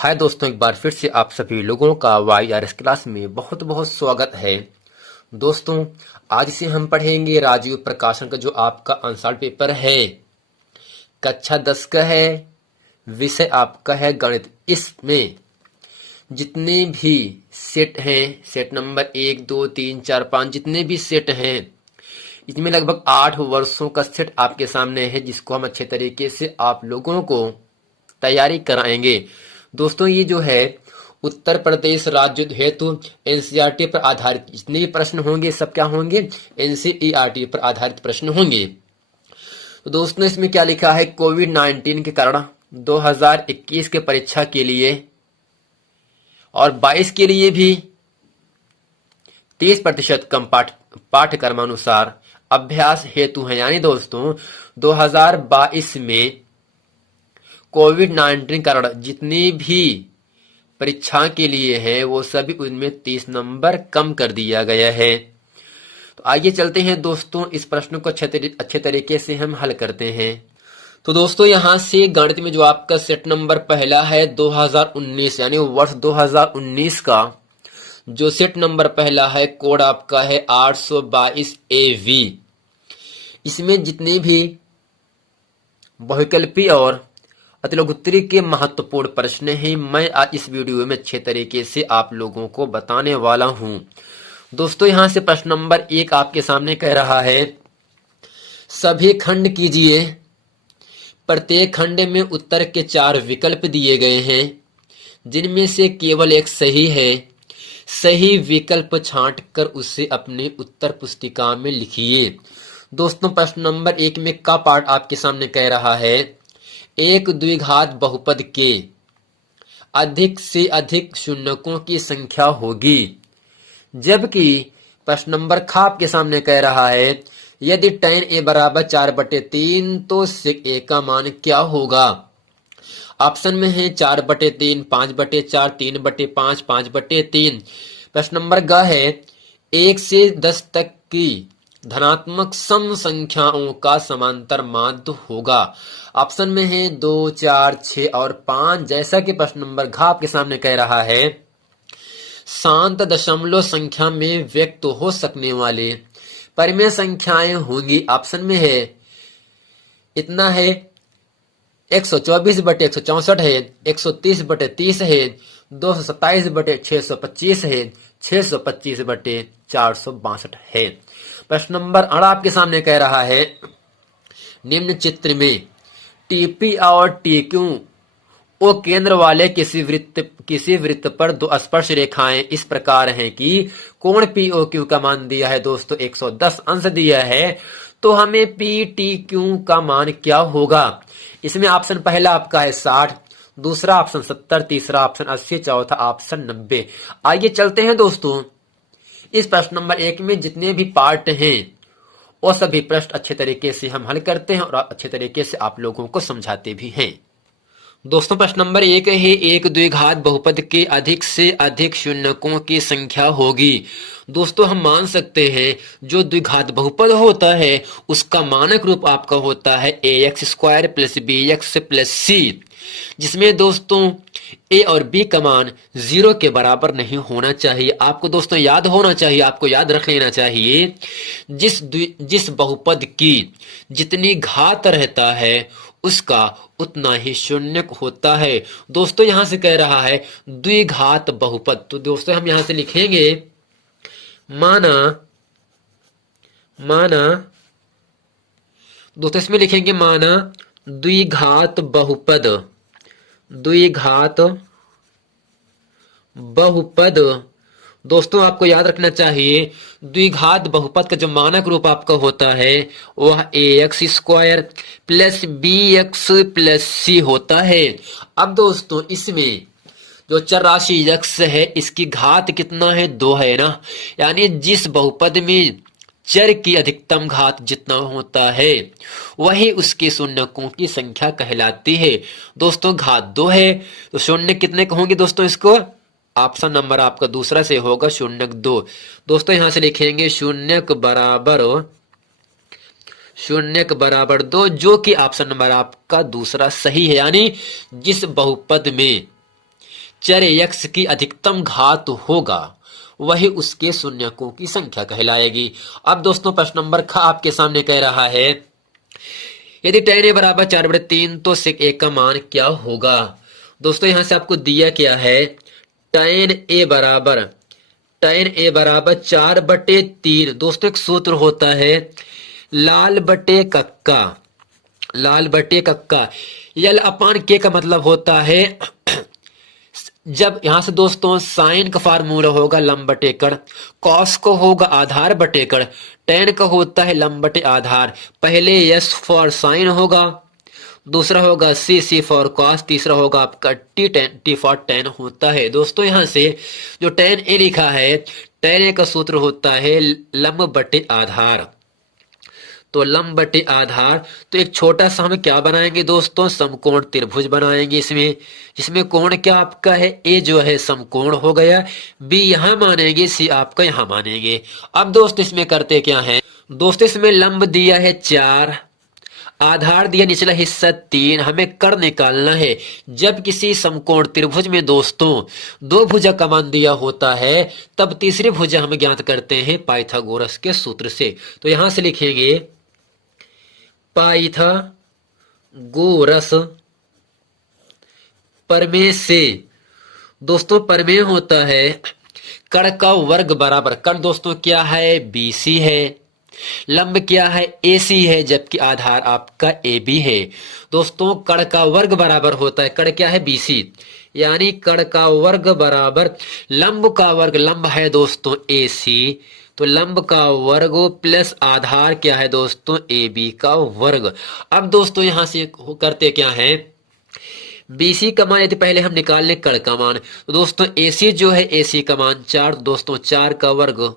हाय दोस्तों, एक बार फिर से आप सभी लोगों का YRS क्लास में बहुत बहुत स्वागत है। दोस्तों, आज से हम पढ़ेंगे राजीव प्रकाशन का जो आपका आंसर पेपर है, कक्षा 10 का है, विषय आपका है गणित। इसमें जितने भी सेट हैं, सेट नंबर 1 2 3 4 5 जितने भी सेट हैं, इसमें लगभग 8 वर्षों का सेट आपके सामने है, जिसको हम अच्छे तरीके से आप लोगों को तैयारी कराएंगे। दोस्तों, ये जो है उत्तर प्रदेश राज्य हेतु एनसीईआरटी पर आधारित जितने भी प्रश्न होंगे सब क्या होंगे, एनसीईआरटी पर आधारित प्रश्न होंगे। तो दोस्तों, इसमें क्या लिखा है, कोविड-19 के कारण 2021 के परीक्षा के लिए और 22 के लिए भी 30% कम पाठ्यक्रमानुसार अभ्यास हेतु है। यानी दोस्तों 2022 में कोविड-19 कारण जितनी भी परीक्षा के लिए है वो सभी उनमें 30 नंबर कम कर दिया गया है। तो आइए चलते हैं दोस्तों, इस प्रश्न को अच्छे तरीके से हम हल करते हैं। तो दोस्तों, यहां से गणित में जो आपका सेट नंबर पहला है 2019 यानी वर्ष 2019 का जो सेट नंबर पहला है, कोड आपका है 822 AV। इसमें जितने भी बहुविकल्पी और अतिलघुत्तरी के महत्वपूर्ण प्रश्न हैं, मैं आज इस वीडियो में अच्छे तरीके से आप लोगों को बताने वाला हूं। दोस्तों, यहां से प्रश्न नंबर 1 आपके सामने कह रहा है, सभी खंड कीजिए। प्रत्येक खंड में उत्तर के 4 विकल्प दिए गए हैं, जिनमें से केवल एक सही है। सही विकल्प छांट कर उसे अपने उत्तर पुस्तिका में लिखिए। दोस्तों, प्रश्न नंबर 1 में का पार्ट आपके सामने कह रहा है, एक द्विघात बहुपद के अधिक से अधिक शून्यकों की संख्या होगी। जबकि प्रश्न नंबर ख आपके सामने कह रहा है, यदि tan a बराबर 4/3 तो sec a का मान क्या होगा। ऑप्शन में है 4/3, 5/4, 3/5, 5/3। प्रश्न नंबर ग है, 1 से 10 तक की धनात्मक सम संख्याओं का समांतर माध्य होगा। ऑप्शन में है 2, 4, 6 और 5। जैसा कि प्रश्न नंबर घ आपके सामने कह रहा है, शांत दशमलव संख्या में व्यक्त हो सकने वाले परिमेय संख्याएं होंगी। ऑप्शन में है इतना है 124/164 है, 130/30 है, 227/625 है, 625/462 है। प्रश्न नंबर 8 आपके सामने कह रहा है, निम्न चित्र में टीपी और टीक्यू ओ केंद्र वाले किसी वृत्त पर दो स्पर्श रेखाएं इस प्रकार हैं कि कोण POQ का मान दिया है दोस्तों 110 अंश दिया है। तो हमें PTQ का मान क्या होगा। इसमें ऑप्शन पहला आपका है 60, दूसरा ऑप्शन 70, तीसरा ऑप्शन 80, चौथा ऑप्शन 90। आइए चलते हैं दोस्तों, इस प्रश्न नंबर 1 में जितने भी पार्ट हैं वो सभी प्रश्न अच्छे तरीके से हम हल करते हैं और अच्छे तरीके से आप लोगों को समझाते भी हैं। दोस्तों, प्रश्न नंबर 1 है, एक द्विघात बहुपद के अधिक से अधिक शून्यकों की संख्या होगी। दोस्तों, हम मान सकते हैं जो द्विघात बहुपद होता है उसका मानक रूप आपका होता है ax² + bx + c, जिसमें दोस्तों a और b का मान 0 के बराबर नहीं होना चाहिए। आपको दोस्तों याद होना चाहिए, आपको याद रख लेना चाहिए, जिस बहुपद की जितनी घात रहता है उसका उतना ही शून्य होता है। दोस्तों, यहां से कह रहा है द्विघात बहुपद, तो दोस्तों हम यहां से लिखेंगे माना दोस्तों इसमें लिखेंगे माना द्विघात बहुपद। दोस्तों, आपको याद रखना चाहिए द्विघात बहुपद का जो मानक रूप आपका होता है वह ax² + bx + c होता है। अब दोस्तों, इसमें जो चर राशि x है इसकी घात कितना है, 2 है ना। यानी जिस बहुपद में चर की अधिकतम घात जितना होता है वही उसके शून्यकों की संख्या कहलाती है। दोस्तों, घात 2 है तो शून्य कितने होंगे दोस्तों, इसको ऑप्शन नंबर आपका दूसरा से होगा 0.2। दोस्तों, यहां से लिखेंगे 0.2, जो कि ऑप्शन नंबर आपका दूसरा सही है। यानी जिस बहुपद में चर x की अधिकतम घात होगा वही उसके शून्यकों की संख्या कहलाएगी। अब दोस्तों प्रश्न नंबर ख आपके सामने कह रहा है यदि tan a बराबर 4/3 तो sec a का मान क्या होगा। दोस्तों यहां से आपको दिया क्या है, tan a बराबर 4/3। दोस्तों एक सूत्र होता है लाल बटे कक्का। यल अपान के का मतलब होता है जब यहां से दोस्तों साइन का फार्मूला होगा लंब बटे कड़, कॉस को होगा आधार बटे कड़, टेन का होता है लंब बटे आधार। पहले यस फॉर साइन होगा, दूसरा होगा सी फॉर कॉस, तीसरा होगा आपका टी फॉर टेन होता है। दोस्तों यहां से जो टेन ए लिखा है, टेन ए का सूत्र होता है लंब बटे आधार। तो लंब बटे आधार, तो एक छोटा सा हम क्या बनाएंगे दोस्तों, समकोण त्रिभुज बनाएंगे इसमें, जिसमें कोण क्या आपका है, ए जो है समकोण हो गया, बी यहां मानेंगे, सी आपका यहां मानेंगे। अब दोस्तों इसमें करते क्या है, दोस्तों इसमें लंब दिया है 4, आधार दिया निचला हिस्सा 3, हमें कर्ण निकालना है। जब किसी समकोण त्रिभुज में दोस्तों दो भुजा का मान दिया होता है तब तीसरी भुजा हम ज्ञात करते हैं पाइथागोरस के सूत्र से। तो यहां से लिखेंगे पाइथागोरस प्रमेय से। दोस्तों प्रमेय होता है कर्ण का वर्ग बराबर, कर्ण दोस्तों क्या है, BC है, लंब क्या है, AC है, जबकि आधार आपका AB है। दोस्तों कर्ण का वर्ग बराबर होता है, कर्ण क्या है BC, यानी कर्ण का वर्ग बराबर लंब का वर्ग, लंब है दोस्तों AC, तो लंब का वर्ग प्लस आधार क्या है दोस्तों AB का वर्ग। अब दोस्तों यहां से करते क्या है, BC का मान यदि पहले हम निकाल लें कर्ण का मान, तो दोस्तों AC जो है, AC का मान 4, दोस्तों 4 का वर्ग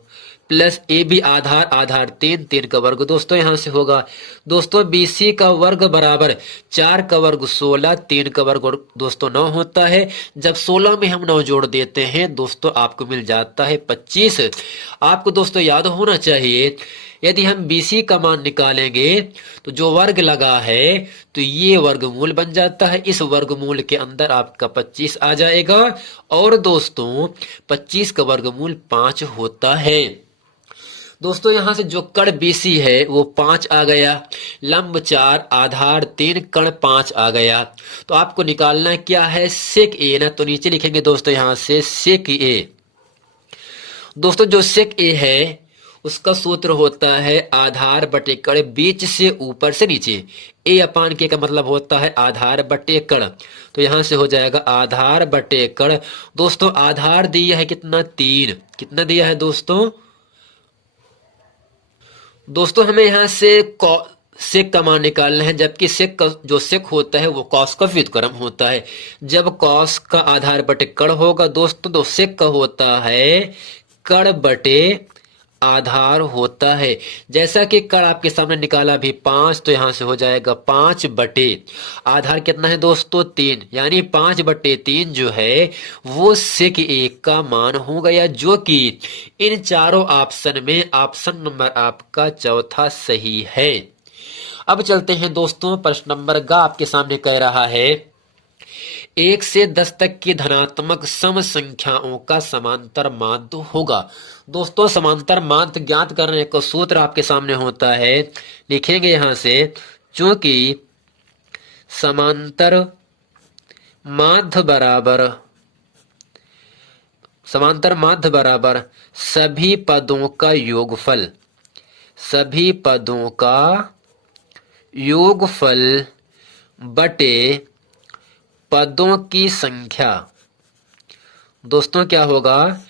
प्लस AB आधार 3 का वर्ग। दोस्तों यहां से होगा दोस्तों BC का वर्ग बराबर 4 का वर्ग 16, 3 का वर्ग और दोस्तों 9 होता है। जब 16 में हम 9 जोड़ देते हैं दोस्तों आपको मिल जाता है 25। आपको दोस्तों याद होना चाहिए यदि हम BC का मान निकालेंगे तो जो वर्ग लगा है तो ये वर्गमूल बन जाता है, इस वर्गमूल के अंदर आपका 25 आ जाएगा, और दोस्तों 25 का वर्गमूल 5 होता है। दोस्तों यहां से जो कर्ण BC है वो 5 आ गया, लंब 4 आधार 3 कर्ण 5 आ गया। तो आपको निकालना क्या है, सेक ए ना, तो नीचे लिखेंगे दोस्तों यहां से सेक ए। दोस्तों जो सेक ए है उसका सूत्र होता है आधार बटे कर्ण, बीच से ऊपर से नीचे, ए अपान के का मतलब होता है आधार बटे कर्ण। तो यहां से हो जाएगा आधार बटे कर्ण। दोस्तों आधार दिया है कितना, 3, कितना दिया है दोस्तों हमें यहां से सेक का मान निकालना है, जबकि सेक का जो सेक होता है वो कॉस का व्युत्क्रम होता है। जब कॉस का आधार बटे कर्ण होगा दोस्तों तो सेक का होता है कर्ण बटे आधार होता है। जैसा कि कर्ण आपके सामने निकाला भी 5, तो यहां से हो जाएगा 5 बटे आधार कितना है दोस्तों 3, यानी 5 बटे 3 जो है वो सेक 1 का मान हो गया, जो कि इन चारों ऑप्शन में ऑप्शन नंबर आपका चौथा सही है। अब चलते हैं दोस्तों प्रश्न नंबर ग आपके सामने कह रहा है 1 से 10 तक की धनात्मक सम संख्याओं का समांतर माध्य होगा। दोस्तों समांतर माध्य ज्ञात करने का सूत्र आपके सामने होता है, लिखेंगे यहां से, चूंकि समांतर माध्य बराबर सभी पदों का योगफल बटे पदों की संख्या। दोस्तों क्या होगा,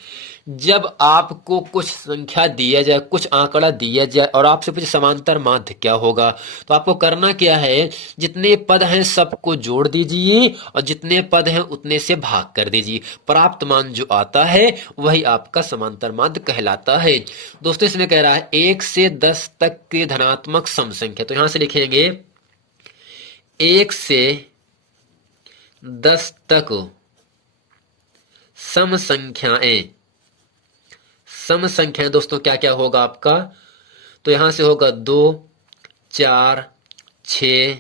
जब आपको कुछ संख्या दिया जाए, कुछ आंकड़ा दिया जाए और आपसे पूछे समांतर माध्य क्या होगा, तो आपको करना क्या है, जितने पद हैं सबको जोड़ दीजिए और जितने पद हैं उतने से भाग कर दीजिए, प्राप्त मान जो आता है वही आपका समांतर माध्य कहलाता है। दोस्तों इसमें कह रहा है 1 से 10 तक की धनात्मक सम संख्या, तो यहां से लिखेंगे 1 से 10 तक सम संख्याएं दोस्तों क्या क्या होगा आपका, तो यहां से होगा 2, 4, 6,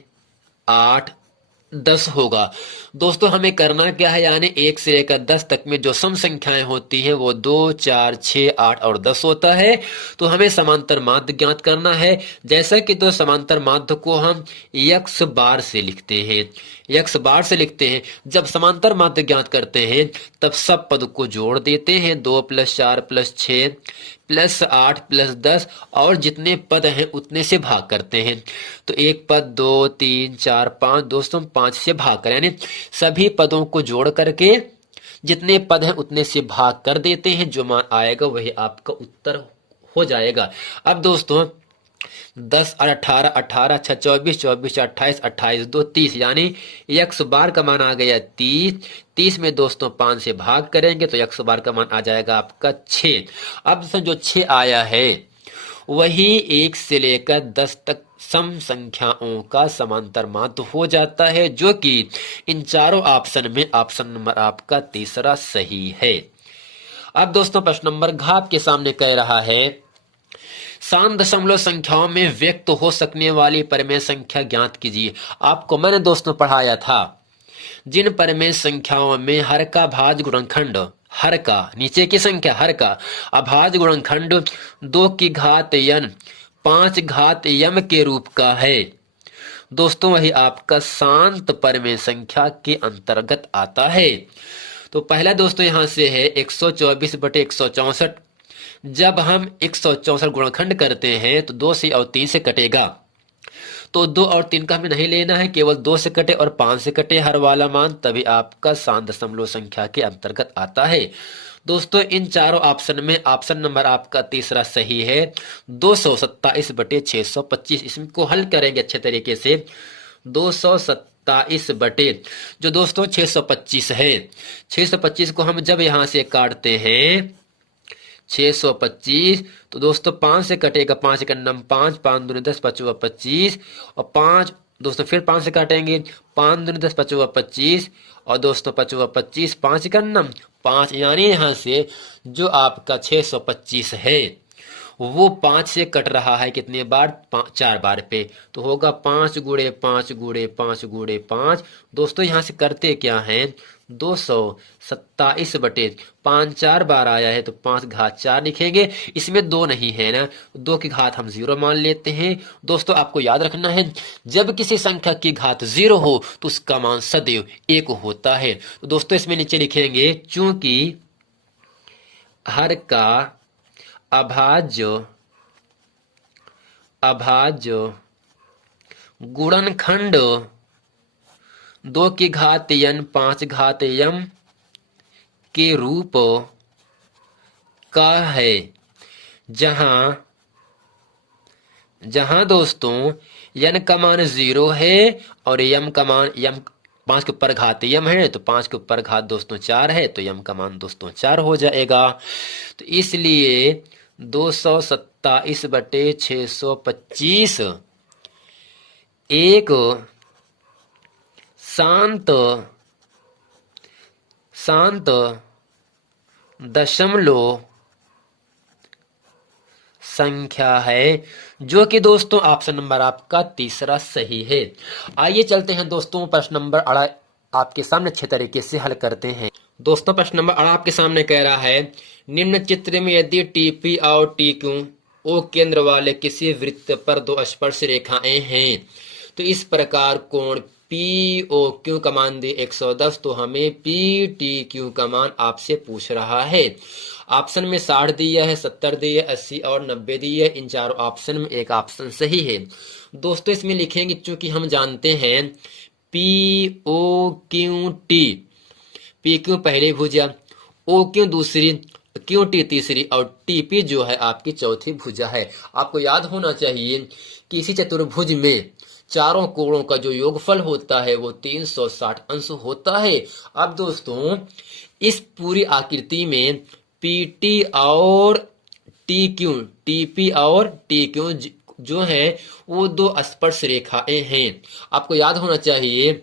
8, 10 होगा। दोस्तों हमें करना क्या है, यानी 1 से लेकर 10 तक में जो सम संख्याएं होती हैं वो 2, 4, 6, 8 और 10 होता है। तो हमें समांतर माध्य ज्ञात करना है। जैसा कि तो समांतर माध्य को हम यक्स बार से लिखते हैं, यक्स बार से लिखते हैं। जब समांतर माध्य ज्ञात करते हैं तब सब पद को जोड़ देते हैं, 2 + 4 + 6 + 8 + 10 और जितने पद हैं उतने से भाग करते हैं। तो एक पद 2, 3, 4, 5, दोस्तों 5 से भाग करें, यानी सभी पदों को जोड़ करके जितने पद हैं उतने से भाग कर देते हैं। जो मान आएगा वही आपका उत्तर हो जाएगा। अब दोस्तों 10 और 18, 18 × 24, 24 28, 28 2 30, यानी यक्स बार का मान आ गया 30। 30 में दोस्तों 5 से भाग करेंगे तो यक्स बार का मान आ जाएगा आपका 6। अब दोस्तों जो 6 आया है वही 1 से लेकर 10 तक सम संख्याओं का समांतर माध्य हो जाता है, जो कि इन चारों ऑप्शन में ऑप्शन नंबर आपका तीसरा सही है। अब दोस्तों प्रश्न नंघ आपके सामने कह रहा है, शांत दशमलव संख्याओं में व्यक्त हो सकने वाली परिमेय संख्या ज्ञात कीजिए। आपको मैंने दोस्तों पढ़ाया था, जिन परिमेय संख्याओं में हर का भाज्य गुणनखंड, हर का नीचे की संख्या हर का अभाज्य गुणनखंड 2 की घात n 5 घात m के रूप का है, दोस्तों वही आपका शांत परिमेय संख्या के अंतर्गत आता है। तो पहला दोस्तों यहां से है 124/164। जब हम 164 गुणनखंड करते हैं तो 2 से और 3 से कटेगा, तो 2 और 3 का हमें नहीं लेना है, केवल 2 से कटे और 5 से कटे हर वाला मान, तभी आपका शांत दशमलव संख्या के अंतर्गत आता है। दोस्तों इन चारों ऑप्शन में ऑप्शन नंबर आपका तीसरा सही है, 227/625। इसको हल करेंगे अच्छे तरीके से। 227 बटे जो दोस्तों 625 है, 625 को हम जब यहां से काटते हैं 625, तो दोस्तों 5 से कटेगा, 5 का नम 5, 5 दूनी 10, 5 25 और 5 दोस्तों फिर 5 से काटेंगे, 5 दूनी 10, 5 25 और दोस्तों 5 25, 5 का नम 5, यानी यहां से जो आपका 625 है वो 5 से कट रहा है कितने बार, 4 बार पे, तो होगा 5 × 5 × 5 × 5। दोस्तों यहां से करते क्या है, 227/5 4 बार आया है तो 5 घात 4 लिखेंगे। इसमें 2 नहीं है ना, 2 की घात हम 0 मान लेते हैं। दोस्तों आपको याद रखना है, जब किसी संख्या की घात 0 हो तो उसका मान सदैव 1 होता है। तो दोस्तों इसमें नीचे लिखेंगे, चूंकि हर का अभाज्य गुणनखंड 2 की घात n 5 घात m के रूप का है, जहां दोस्तों n का मान 0 है और m का मान 5 के ऊपर घात m है, तो 5 के ऊपर घात दोस्तों 4 है, तो m का मान दोस्तों 4 हो जाएगा। तो इसलिए 227/625 एक शांत दशमलव संख्या है, जो कि दोस्तों ऑप्शन नंबर आपका तीसरा सही है। आइए चलते हैं दोस्तों प्रश्न नंबर 8 आपके सामने अच्छे तरीके से हल करते हैं। दोस्तों प्रश्न नंबर 8 आपके सामने कह रहा है, निम्न चित्र में यदि TP और TQ ओ केंद्र वाले किसी वृत्त पर 2 स्पर्श रेखाएं हैं तो इस प्रकार कोण POQ का मान दे 110। तो हमें PTQ का मान आपसे पूछ रहा है। ऑप्शन में 60 दिया है, 70 दिया है, 80 और 90 दिया है। इन चारों ऑप्शन में एक ऑप्शन सही है। दोस्तों इसमें लिखेंगे, चूंकि हम जानते हैं POQT, PQ पहले भुजा, OQ दूसरी, QT तीसरी और TP जो है आपकी चौथी भुजा है। आपको याद होना चाहिए कि इसी चतुर्भुज में चारों कोणों का जो योगफल होता है वो 360 अंश होता है। अब दोस्तों इस पूरी आकृति में PT और TQ, TP और TQ जो है वो 2 स्पर्श रेखाएं हैं। आपको याद होना चाहिए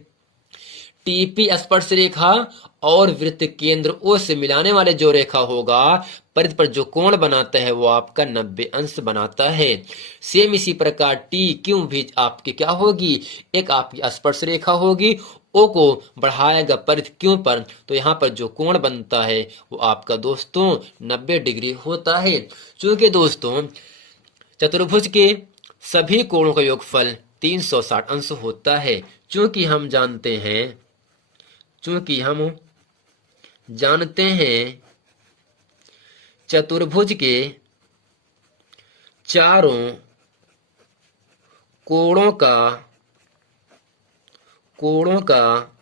TP स्पर्श रेखा और वृत्त केंद्र O से मिलाने वाले जो रेखा होगा, परिधि पर जो कोण बनाता है वो आपका 90 अंश बनाता है। सेम इसी प्रकार TQ भी आपकी क्या होगी, एक आपकी स्पर्श रेखा होगी ओ को बढ़ाएगा परिध क्यों पर, तो यहाँ पर जो कोण बनता है वो आपका दोस्तों 90 डिग्री होता है। क्योंकि दोस्तों चतुर्भुज के सभी कोणों का योगफल 360 अंश होता है। चूंकि हम जानते हैं चतुर्भुज के चारों कोणों का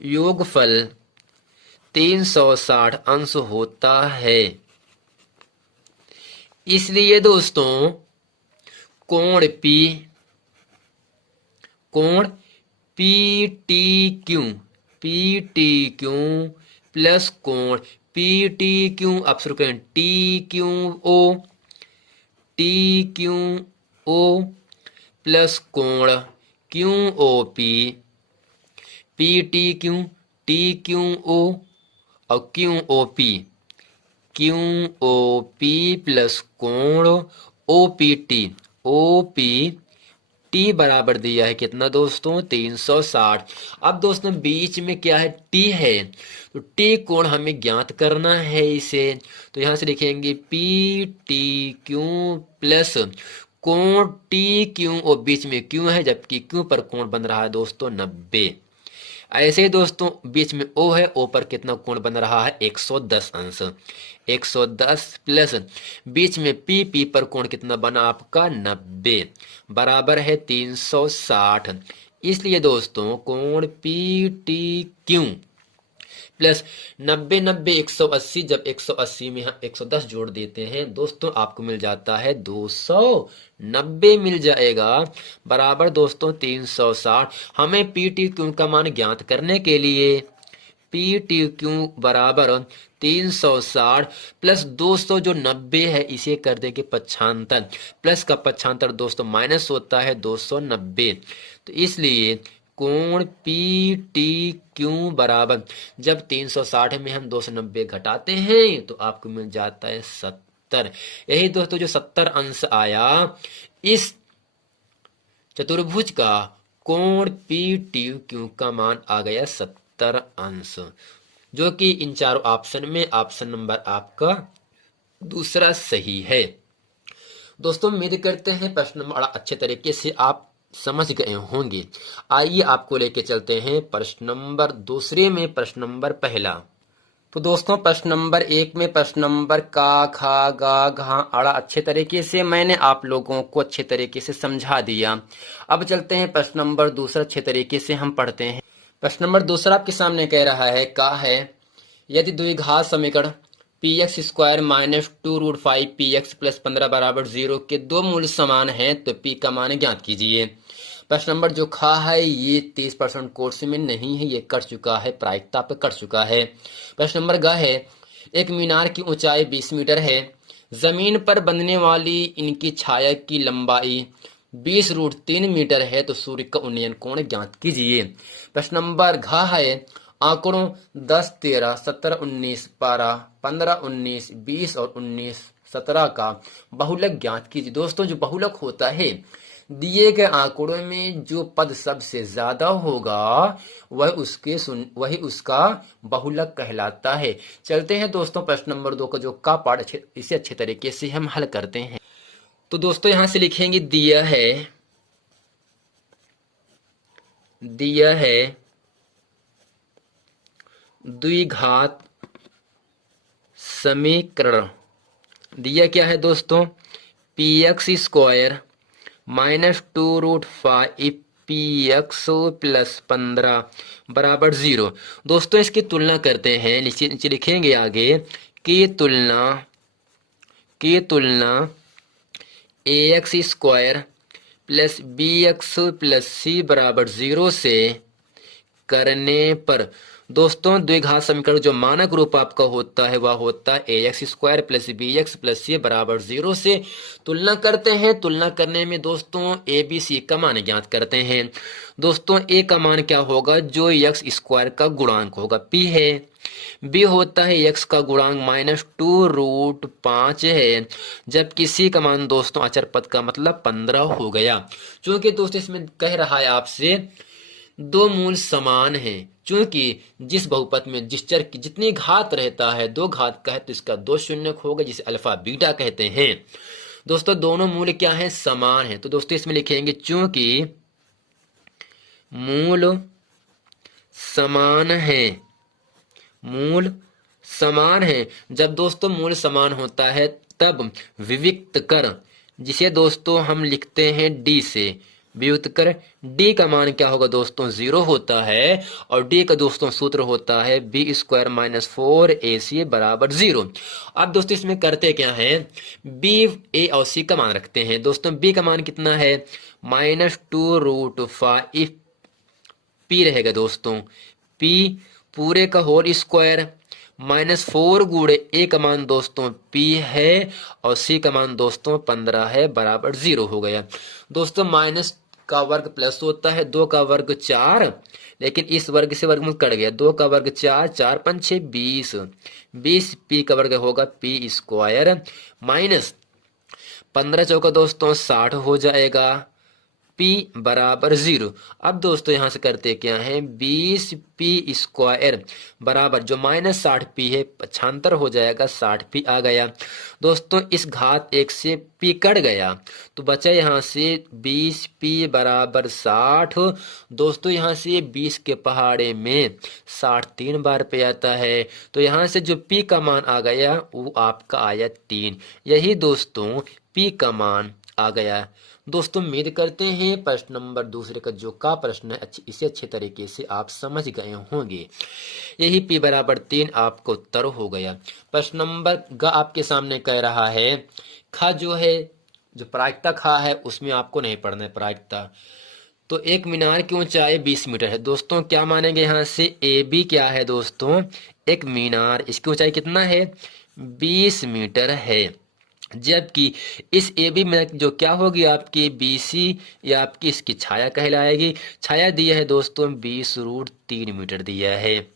योगफल 360 अंश होता है। इसलिए दोस्तों कोण PTQ प्लस कोण PTQ आप शुरू करें TQO प्लस कोण QOP PTQ TQO और QOP प्लस कोण OPT बराबर दिया है कितना दोस्तों 360। अब दोस्तों बीच में क्या है T है, तो T कोण हमें ज्ञात करना है इसे, तो यहां से लिखेंगे PTQ प्लस कोण TQ और बीच में Q है, जबकि Q पर कोण बन रहा है दोस्तों 90। ऐसे ही दोस्तों बीच में O है, O पर कितना कोण बन रहा है 110 अंश। 110 प्लस बीच में P पर कोण कितना बना आपका 90 बराबर है 360। इसलिए दोस्तों कोण PTQ प्लस 90 90 180, जब 180 में 110 जोड़ देते हैं दोस्तों आपको मिल जाता है 290 मिल जाएगा बराबर दोस्तों 360। हमें PTQ का मान ज्ञात करने के लिए PTQ बराबर 360 प्लस 200 जो 90 है इसे कर देंगे पक्षांतर, प्लस का पक्षांतर दोस्तों माइनस होता है 290। तो इसलिए कोण PTQ बराबर जब 360 में हम 290 घटाते हैं तो आपको मिल जाता है 70। यही दोस्तों जो 70 अंश आया इस चतुर्भुज का कोण PTQ का मान आ गया 70 अंश, जो कि इन चारों ऑप्शन में ऑप्शन नंबर आपका दूसरा सही है। दोस्तों उम्मीद करते हैं प्रश्न नंबर बड़ा अच्छे तरीके से आप समझ गए होंगे। आइए आपको लेके चलते हैं प्रश्न नंबर दूसरे में प्रश्न नंबर पहला। तो दोस्तों प्रश्न नंबर 1 में प्रश्न नंबर का खा गा घा अड़ा अच्छे तरीके से मैंने आप लोगों को अच्छे तरीके से समझा दिया। अब चलते हैं प्रश्न नंबर दूसरा अच्छे तरीके से हम पढ़ते हैं। प्रश्न नंबर दूसरा आपके सामने कह रहा है का है यदि द्विघात समीकरण px square minus 2√5 px plus 15 बराबर 0 के दो मूल समान हैं तो p का मान ज्ञात कीजिए। प्रश्न नंबर जो खा है ये 30% कोर्स में नहीं है, ये कर चुका है, प्रायिकता पे कर चुका है। प्रश्न नंबर ग है एक मीनार की ऊंचाई 20 मीटर है, जमीन पर बनने वाली इनकी छाया की लंबाई 20√3 मीटर है तो सूर्य का उन्नयन कोण ज्ञात कीजिए। प्रश्न नंबर घ है आंकड़ों 10, 13, 17, 19, 12, 15, 19, 20 और 19, 17 का बहुलक ज्ञात कीजिए। दोस्तों जो बहुलक होता है दिए गए आंकड़ों में जो पद सबसे ज्यादा होगा वही उसका बहुलक कहलाता है। चलते हैं दोस्तों प्रश्न नंबर 2 का जो का पार्ट इसे अच्छे तरीके से हम हल करते हैं। तो दोस्तों यहां से लिखेंगे दिया है द्विघात समीकरण। दिया क्या है दोस्तों px square minus 2√5 px plus 15 बराबर 0। दोस्तों इसकी तुलना करते हैं, नीचे लिखेंगे आगे की तुलना ax square plus bx plus c बराबर 0 से करने पर दोस्तों द्विघात समीकरण जो मानक रूप आपका होता है वह होता है ax square plus bx plus c बराबर 0 से तुलना करते हैं। तुलना करने में दोस्तों a b c का मान ज्ञात करते हैं। दोस्तों a का मान क्या होगा जो x स्क्वायर का गुणांक होगा p है, b होता है x का गुणांक माइनस 2√5 है, जबकि c का मान दोस्तों अचर पद का मतलब 15 हो गया। क्योंकि दोस्तों इसमें कह रहा है आपसे दो मूल समान हैं, क्योंकि जिस बहुपद में जिस चर की जितनी घात रहता है, दो घात का है, तो इसका दो शून्यक होगा, जिसे अल्फा बीटा कहते हैं। दोस्तों दोनों मूल क्या है, समान है। तो दोस्तों इसमें लिखेंगे चूंकि मूल समान है, मूल समान है। जब दोस्तों मूल समान होता है तब विविक्त कर, जिसे दोस्तों हम लिखते हैं डी से, वियुक्त कर डी का मान क्या होगा दोस्तों, 0 होता है। और डी का दोस्तों सूत्र होता है b² - 4ac बराबर 0। अब दोस्तों इसमें करते क्या है, b, a और c का मान रखते हैं। दोस्तों b का मान कितना है, -2√5 p रहेगा दोस्तों, p पूरे का होल स्क्वायर -4 गुणे a का मान दोस्तों p है और c का मान दोस्तों 15 है, बराबर 0 हो गया। दोस्तों माइनस का वर्ग प्लस होता है, 2 का वर्ग 4, लेकिन इस वर्ग से वर्गमूल कट गया, 2 का वर्ग 4, 4 5 6 20, 20 p का वर्ग होगा p² माइनस 15 चौका दोस्तों 60 हो जाएगा, p बराबर 0। अब दोस्तों यहां से करते क्या है, 20p² बराबर जो -60p है पक्षांतर हो जाएगा, 60p आ गया। दोस्तों इस घात 1 से p कट गया तो बचा यहां से 20p बराबर 60। दोस्तों यहां से 20 के पहाड़े में 60 3 बार पे आता है, तो यहां से जो p का मान आ गया वो आपका आया 3। यही दोस्तों p का मान आ गया। दोस्तों उम्मीद करते हैं प्रश्न नंबर दूसरे का जो का प्रश्न है इसे अच्छे तरीके से आप समझ गए होंगे। यही p बराबर 3 आपको उत्तर हो गया। प्रश्न नंबर ग आपके सामने कह रहा है, ख जो है जो प्रायिकता खा है उसमें आपको नहीं पढ़ना है प्रायिकता। तो एक मीनार की ऊंचाई 20 मीटर है। दोस्तों क्या मानेंगे यहाँ से, ए बी क्या है दोस्तों, एक मीनार, इसकी ऊंचाई कितना है, 20 मीटर है। जबकि इस ए बी में जो क्या होगी आपकी BC या आपकी इसकी छाया कहलाएगी। छाया दिया है दोस्तों 20√3 मीटर दिया है।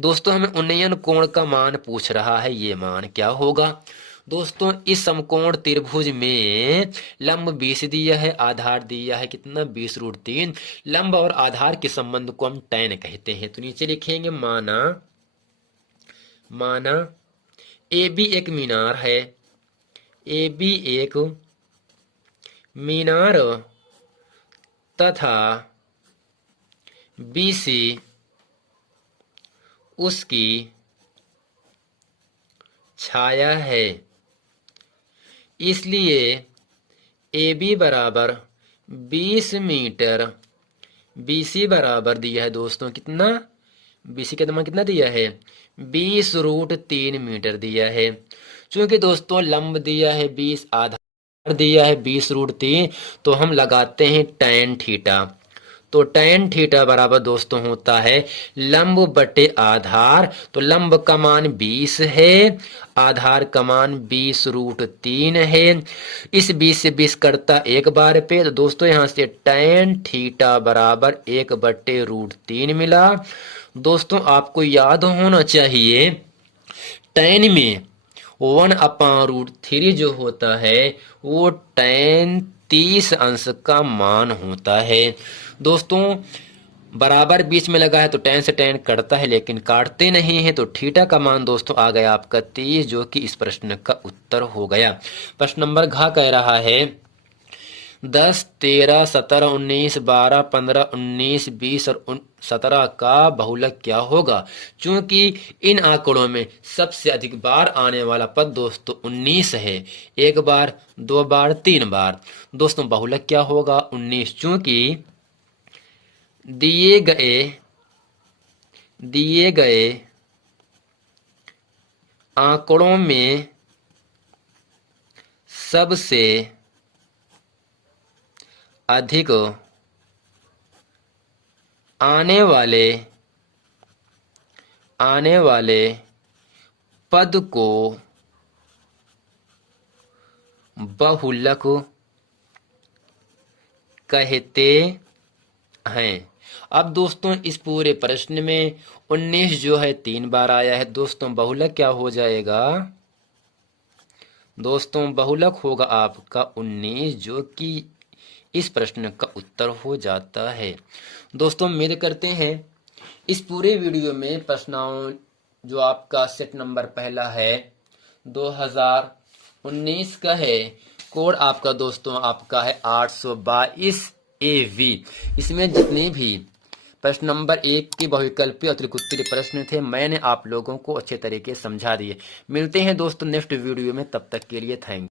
दोस्तों हमें उन्नयन कोण का मान पूछ रहा है, ये मान क्या होगा। दोस्तों इस समकोण त्रिभुज में लंब 20 दिया है, आधार दिया है कितना 20√3। लंब और आधार के संबंध को हम tan कहते हैं। तो नीचे लिखेंगे माना ए बी एक मीनार है, ए बी एक मीनार तथा BC उसकी छाया है, इसलिए ए बी बराबर 20 मीटर, BC बराबर दिया है दोस्तों कितना, BC का मान कितना दिया है 20√3 मीटर दिया है। चूंकि दोस्तों लंब दिया है 20, आधार दिया है 20√3, तो हम लगाते हैं tan थीटा। तो tan थीटा बराबर दोस्तों होता है लंब बटे आधार। तो लंब का मान 20 है, आधार का मान 20√3 है। इस 20 से 20 करता एक बार पे, तो दोस्तों यहां से tan थीटा बराबर 1/√3 मिला। दोस्तों आपको याद होना चाहिए tan में 1/√3 जो होता है वो tan 30 अंश का मान होता है। दोस्तों बराबर बीच में लगा है तो tan से tan कटता है, लेकिन काटते नहीं है। तो थीटा का मान दोस्तों आ गया आपका 30, जो कि इस प्रश्न का उत्तर हो गया। प्रश्न नंबर घ कह रहा है 10, 13, 17, 19, 12, 15, 19, 20 और 17 का बहुलक क्या होगा। चूंकि इन आंकड़ों में सबसे अधिक बार आने वाला पद दोस्तों 19 है, एक बार, 2 बार, 3 बार। दोस्तों बहुलक क्या होगा 19, चूंकि दिए गए आंकड़ों में सबसे अधिक आने वाले पद को बहुलक कहते हैं। अब दोस्तों इस पूरे प्रश्न में 19 जो है 3 बार आया है। दोस्तों बहुलक क्या हो जाएगा, दोस्तों बहुलक होगा आपका 19, जो कि इस प्रश्न का उत्तर हो जाता है। दोस्तों उम्मीद करते हैं इस पूरे वीडियो में प्रश्नों जो आपका सेट नंबर पहला है 2019 का है, कोड आपका दोस्तों आपका है 822 AV। इसमें जितने भी प्रश्न नंबर 1 के बहुविकल्पीय और त्रिकोणीय प्रश्न थे मैंने आप लोगों को अच्छे तरीके से समझा दिए। मिलते हैं दोस्तों नेक्स्ट वीडियो में, तब तक के लिए थैंक यू।